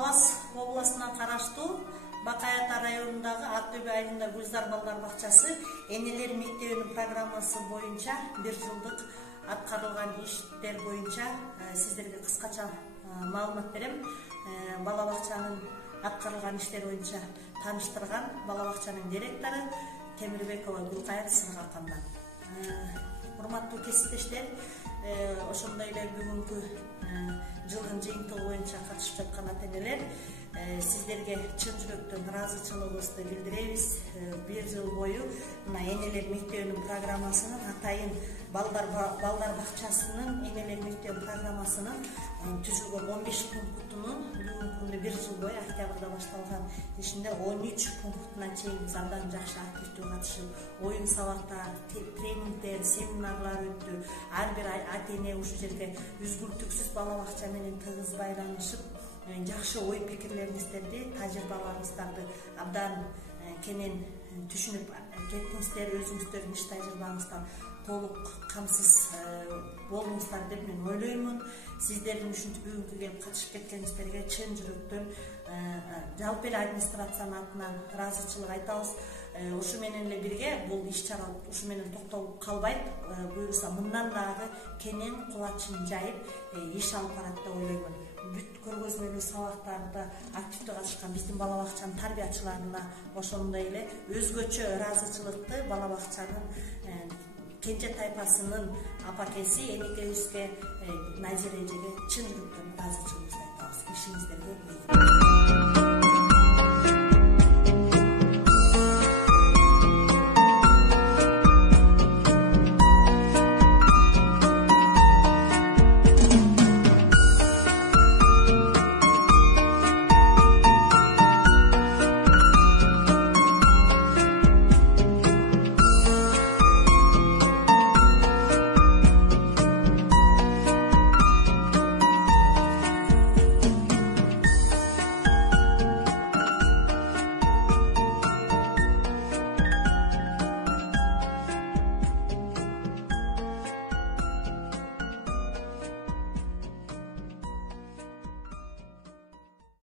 Талас областына караштуу Бакай Ата районундагы Ак Төбө айылында Гүлзар балдар бакчасы энелер мектебинин программасы боюнча 1 жылдык аткарылган иштер боюнча сиздерге кыскача маалымат берем. Бала бакчанын аткарылган иштери боюнча тааныштырган бала бакчанын директору Темирбекова Гүлкайыр Сыргакандан. Урматтуу кесиптештер, ошондой эле бүгүнкү жылдын жыйынтыгы боюнча катышып жаткан ата-энелер, сиздерге чын жүрөктөн ыраазычылыгыбызды билдиребиз. 1 жыл бою мына энелер мектебинин программасынын атайын балдар бакчасынын энелер мектеби программасынын түзүлгөн 15 пунктунун бүгүнкү күндө 1 жыл бою октябрда башталган ишинде 13 пунктуна чейин биз абдан жакшы активдүү катышып, оюн сабактар, тренингдер, семинарлар өттү. Ар бир ата-эне ушул жерге үзгүлтүксүз бала бакча менен тыгыз байланышып, жакшы ой пикирлериңиздерди, тажрыйбаларыңыздарды абдан кенен түшүнүп кеттиңиздер, өзүңүздөрдүн иш тажрыйбаңыздан толук камсыз болдуңуздар деп мен ойлоймун. Сиздердин ушинтип бүгүнкү келип катышып кеткениңиздерге чын жүрөктөн жалпы эле администрациянын атынан ыраазычылык айтабыз. Ушу менен эле бирге бул иш-чара ушу менен токтолуп калбайт, буюрса мындан дагы кенен кубачын жайып иш алып барат деп ойлоймун. Бүт көргөзмөлүү сабактарда активдүү катышкан биздин бала бакчанын тарбиячыларына ошондой эле өзгөчө ыраазычылыкты бала бакчанын кенже тайпасынын апакеси энекебизге Назира эжеге чын жүрөктөн